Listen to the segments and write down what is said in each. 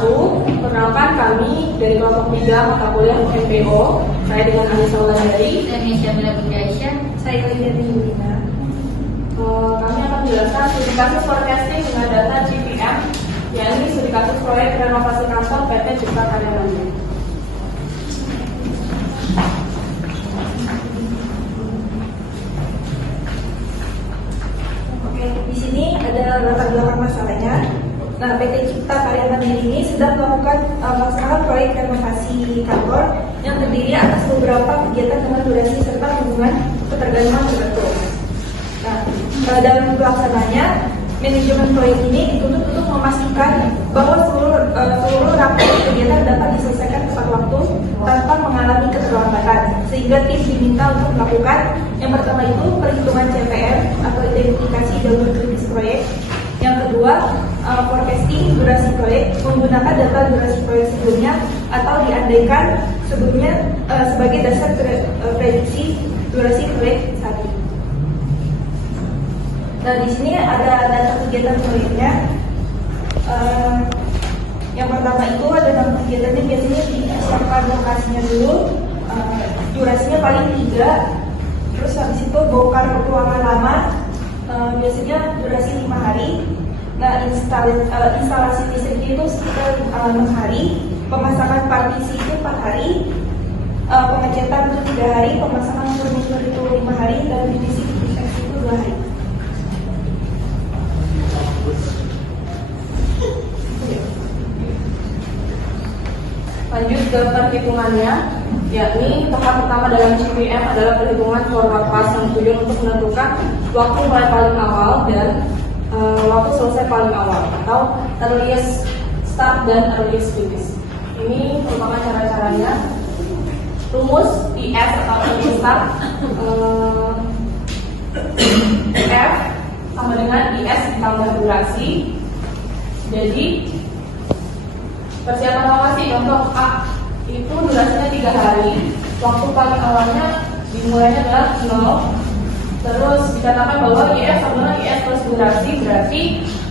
wabarakatuh. Perkenalkan kami dari kelompok 3 mata kuliah MPO. Saya dengan Anissa Wulandari dan Syamila Bunda Aisyah. Saya Liliana Yulina. Kami akan menjelaskan studi kasus forecasting dengan data GPM, yakni studi kasus proyek renovasi kantor PT Cipta Karya Bandung. Oke, di sini ada latar belakang masalahnya. Nah, PT Cipta Karya Mandiri ini sedang melakukan melaksanakan proyek renovasi kantor yang terdiri atas beberapa kegiatan dengan durasi serta hubungan ketergantungan tertentu. Nah, dalam pelaksananya, manajemen proyek ini dituntut untuk memastikan bahwa seluruh rangkaian kegiatan dapat diselesaikan tepat waktu tanpa mengalami keterlambatan, sehingga tim diminta untuk melakukan yang pertama itu perhitungan CPM atau identifikasi jalur kritis proyek. Yang kedua, forecasting durasi proyek menggunakan data durasi proyek sebelumnya atau diandaikan sebelumnya sebagai dasar prediksi durasi proyek saat ini. Nah, di sini ada data kegiatan proyeknya. Yang pertama itu ada nama kegiatannya, biasanya disiapkan lokasinya dulu, durasinya paling 3. Terus habis itu bongkar ruangan lama, biasanya durasi 5 hari. Nah, instalasi listrik itu sekitar 6 hari, pemasangan partisi itu 4 hari, pengecetan itu 3 hari, pemasangan furnitur itu 5 hari, dan finishing itu 2 hari. Lanjut ke perhitungannya, yakni tahap pertama dalam GPM adalah perhitungan forward pass yang tujuan untuk menentukan waktu mulai paling awal dan waktu selesai paling awal atau earliest start dan earliest finish. Ini merupakan cara-caranya. Rumus IS atau earliest start F sama dengan IS ditambah durasi. Jadi persiapan lokasi contoh A itu durasinya 3 hari, waktu paling awalnya dimulainya adalah 0. Terus dikatakan bahwa IF sama dengan IS plus durasi, berarti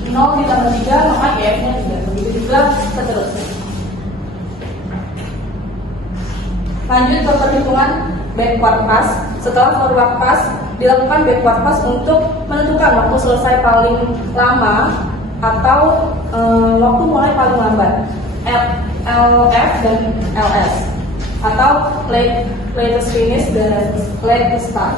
0 ditambah 3 maka IF-nya 3. Begitu juga seterusnya. Lanjut ke perhitungan backward pass. Setelah forward pass, dilakukan backward pass untuk menentukan waktu selesai paling lama atau waktu mulai paling lambat. LF dan LS atau latest finish dan latest start.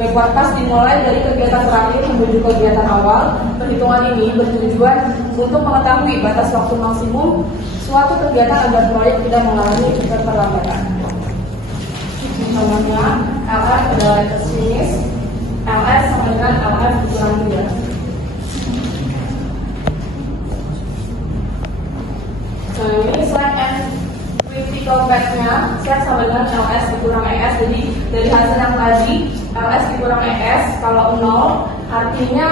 Backward pass dimulai dari kegiatan terakhir menuju kegiatan awal. Perhitungan ini bertujuan untuk mengetahui batas waktu maksimum suatu kegiatan agar proyek tidak mengalami keterlambatan. Contohnya, LF adalah latest finish, LS sama dengan LF dikurang 3. Nah, ini slide and critical path-nya, slide sama dengan LS dikurang ES. Jadi dari hasil yang tadi, LS dikurang ES kalau 0 artinya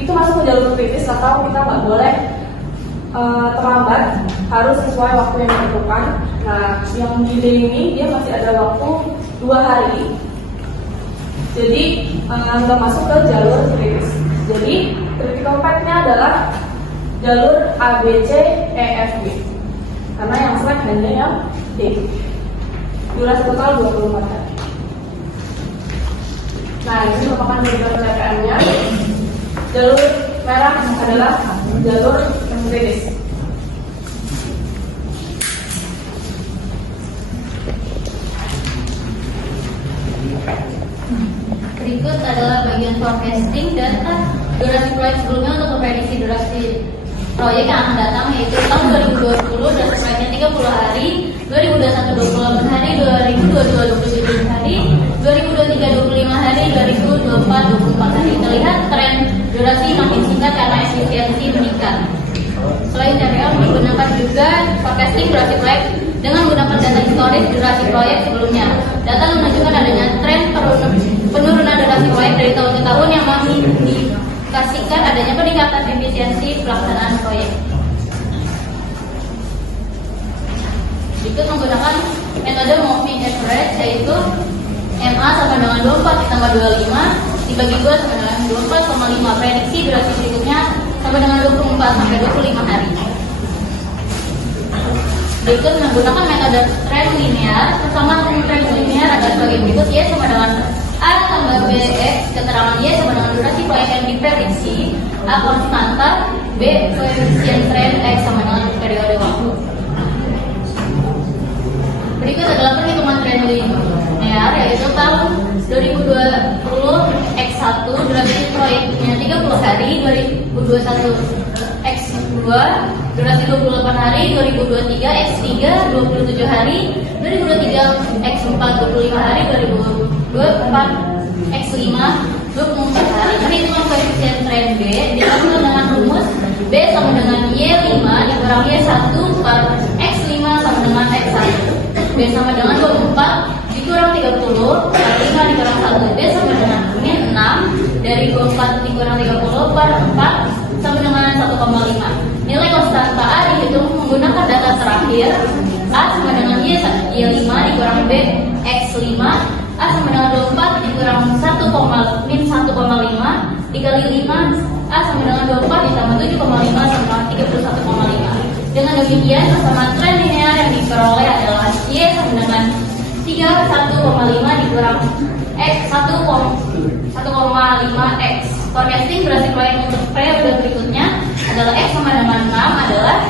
itu masuk ke jalur kritis atau kita nggak boleh terlambat, harus sesuai waktu yang ditentukan. Nah, yang delay ini dia masih ada waktu 2 hari, jadi nggak masuk ke jalur kritis. Jadi critical path-nya adalah jalur ABC EFG, karena yang slide hanya yang D. Durasi total 24 hari. Nah, ini merupakan jalur PPM-nya. Jalur merah adalah jalur kritis. Berikut adalah bagian forecasting data durasi proyek sebelumnya untuk memprediksi durasi proyek yang akan datang, yaitu tahun 2020 durasi proyeknya 30 hari, 2021 28 hari, 2022 27 hari, 2023 25 hari, 2024 24 hari. Terlihat tren durasi makin singkat karena efisiensi meningkat. Selain CPM, menggunakan juga forecasting durasi proyek dengan menggunakan data historis durasi proyek sebelumnya. Data menunjukkan adanya tren penurunan durasi proyek dari tahun ke tahun yang masih kasihkan adanya peningkatan efisiensi pelaksanaan proyek. Berikut menggunakan metode moving average, yaitu MA sama dengan 24 ditambah 25 dibagi 2 sama dengan 24,5. Prediksi durasi berikutnya sama dengan 24 sampai 25 hari. Berikut menggunakan metode tren linear. Pertama, tren linear adalah sebagai berikut: Y sama dengan A tambah BX, keterangan Y sama dengan durasi proyek yang diprediksi, A konstanta, B koefisien tren, X sama dengan periode waktu. Berikut adalah perhitungan tren linear, yaitu tahun 2020 X1 durasi proyeknya 30 hari, 2021 X2 durasi 28 hari, 2023 X3 27 hari, 2023 X4 25 hari, 2024 X5 24 hari. Perhitungan koefisien tren B dilakukan dengan rumus B sama dengan Y5 dikurang Y1 per X5 sama dengan X1. B sama dengan 24 dikurang 30 per 5 dikurang 1. B sama dengan min 6 dari 24 dikurang 30 per 4 sama dengan 1,5. Nilai konstanta A dihitung menggunakan data terakhir. A sama dengan Y5 dikurang B X5. A sama dengan 24 dikurang min 1,5 dikali 5. A sama dengan 24 ditambah 7,5 sama 31,5. Dengan demikian, persamaan tren linear yang diperoleh adalah Y sama dengan 31,5 dikurang X 1,5 X. Forecasting durasi proyek untuk periode berikutnya adalah X sama dengan 6 adalah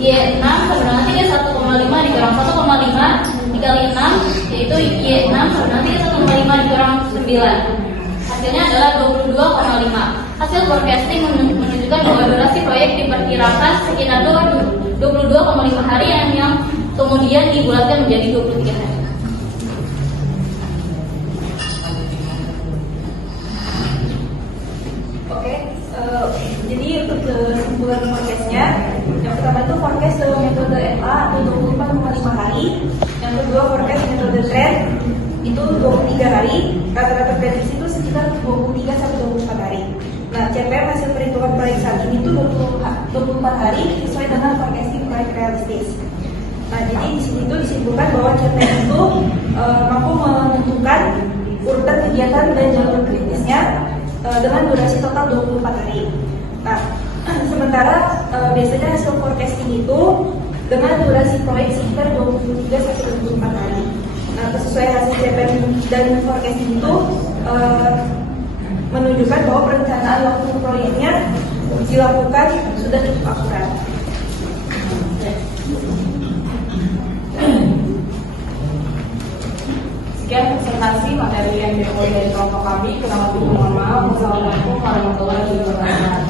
Y6 sama dengan 31,5 dikurang 1,5 dikali 6, yaitu Y6 sama dengan 31,5 dikurang 9. Hasilnya adalah 22,5. Hasil forecasting menunjukkan bahwa durasi proyek diperkirakan sekitar 22,5 hari yang kemudian dibulatkan menjadi 23 hari. Oke, jadi untuk kesimpulan forecastnya, yang pertama itu forecast metode MA atau 24,5 hari, yang kedua forecast metode trend itu 23 hari, rata-rata prediksi itu sekitar 23 sampai 24 hari. Nah, CPM hasil perhitungan proyek saat ini itu 24 hari sesuai dengan forecasting proyek realistis. Nah, jadi di sini itu disimpulkan bahwa CPM itu mampu menentukan urutan kegiatan dan jalur kritisnya dengan durasi total 24 hari. Nah, sementara biasanya hasil forecasting itu dengan durasi proyek sekitar 23 sampai 24 hari. Nah, sesuai hasil CPM dan forecasting itu menunjukkan bahwa perencanaan waktu proyeknya dilakukan sudah cukup akurat. Sekian presentasi materi yang diperoleh dari kelompok kami. Kurang lebih mohon maaf. Wassalamualaikum warahmatullahi wabarakatuh.